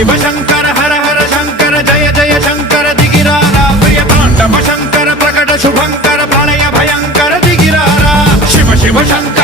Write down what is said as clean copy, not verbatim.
शिव शंकर हर हर शंकर जय जय शंकर दिगिरारा प्रिय तांडव शंकर प्रकट शुभंकर प्रलय भयंकर दिगिरारा शिव शिव शंकर